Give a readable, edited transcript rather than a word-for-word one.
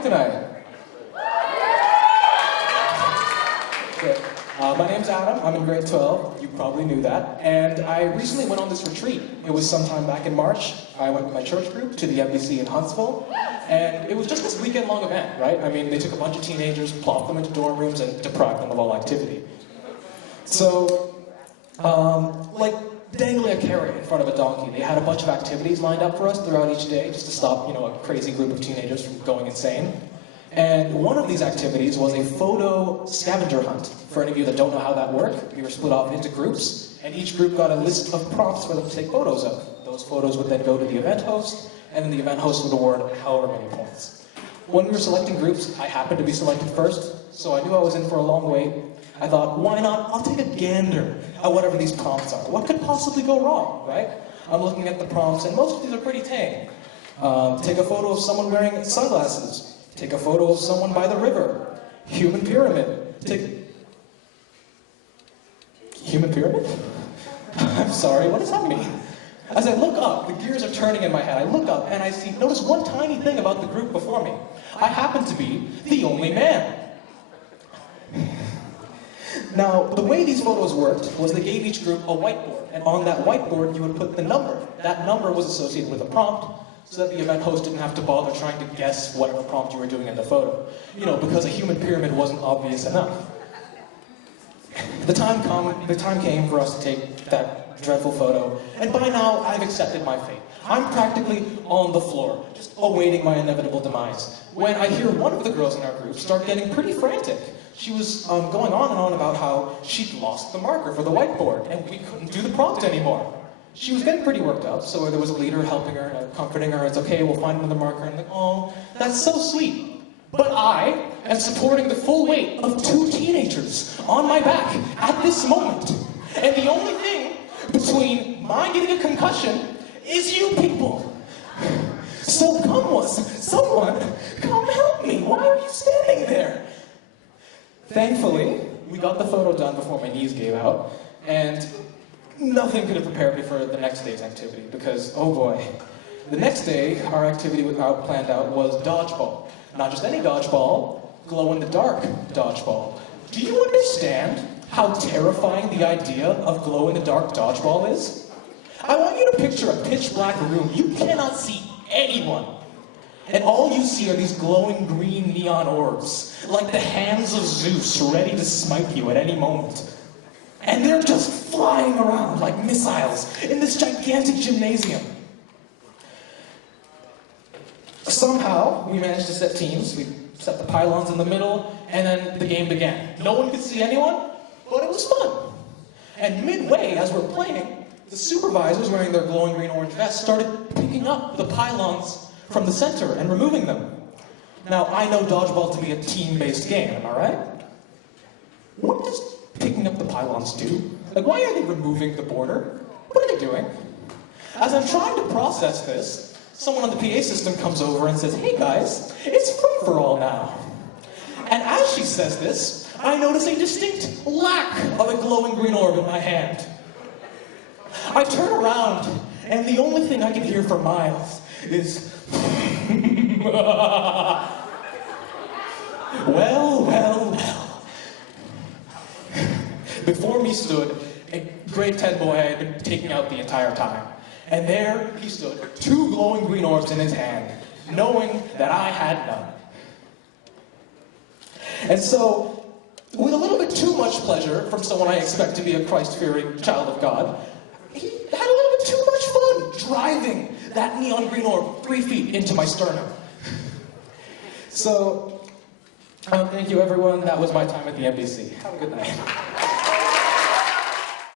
talking tonight? Good. My name's Adam. I'm in grade 12. You probably knew that. And I recently went on this retreat. It was sometime back in March. I went with my church group to the MDC in Huntsville. And it was just this weekend-long event, right? I mean, they took a bunch of teenagers, plopped them into dorm rooms, and deprived them of all activity. So, like dangling a carrot in front of a donkey, they had a bunch of activities lined up for us throughout each day, just to stop, a crazy group of teenagers from going insane. And one of these activities was a photo scavenger hunt. For any of you that don't know how that worked, we were split off into groups, and each group got a list of prompts for them to take photos of. Those photos would then go to the event host, and then the event host would award however many points. When we were selecting groups, I happened to be selected first, so I knew I was in for a long wait. I thought, why not? I'll take a gander at whatever these prompts are. What could possibly go wrong, right? I'm looking at the prompts, and most of these are pretty tame. Take a photo of someone wearing sunglasses. Take a photo of someone by the river. Human pyramid. Human pyramid? I'm sorry, what does that mean? As I look up, the gears are turning in my head. I look up and I notice one tiny thing about the group before me. I happen to be the only man. Now, the way these photos worked was they gave each group a whiteboard, and on that whiteboard you would put the number. That number was associated with a prompt, so that the event host didn't have to bother trying to guess whatever prompt you were doing in the photo. Because a human pyramid wasn't obvious enough. The time came for us to take that dreadful photo, and by now I've accepted my fate. I'm practically on the floor, just awaiting my inevitable demise, when I hear one of the girls in our group start getting pretty frantic. She was going on and on about how she'd lost the marker for the whiteboard, and we couldn't do the prompt anymore. She was getting pretty worked up, so there was a leader helping her and comforting her. It's okay, we'll find another marker. And I'm like, oh, that's so sweet. But I am supporting the full weight of 2 teenagers on my back at this moment. And the only thing between my getting a concussion is you people. So someone, come help me. Why are you standing there? Thankfully, we got the photo done before my knees gave out, and nothing could have prepared me for the next day's activity, because, oh boy. The next day, our activity planned out was dodgeball. Not just any dodgeball, glow-in-the-dark dodgeball. Do you understand how terrifying the idea of glow-in-the-dark dodgeball is? I want you to picture a pitch-black room. You cannot see anyone. And all you see are these glowing green neon orbs, like the hands of Zeus ready to smite you at any moment. And they're just flying around like missiles in this gigantic gymnasium. Somehow, we managed to set teams. We set the pylons in the middle, and then the game began. No one could see anyone, but it was fun. And midway, as we're playing, the supervisors wearing their glowing green orange vests started picking up the pylons from the center and removing them. Now, I know dodgeball to be a team-based game, am I right? What does picking up the pylons do? Like, why are they removing the border? What are they doing? As I'm trying to process this, someone on the PA system comes over and says, hey guys, it's free-for-all now. And as she says this, I notice a distinct lack of a glowing green orb in my hand. I turn around, and the only thing I can hear for miles is, well. Before me stood a grade 10 boy I had been taking out the entire time. And there he stood, 2 glowing green orbs in his hand, knowing that I had none. And so, with a little bit too much pleasure from someone I expect to be a Christ-fearing child of God, he had a little bit too much fun driving that neon green orb 3 feet into my sternum. So, thank you everyone. That was my time at the MDC. Have a good night.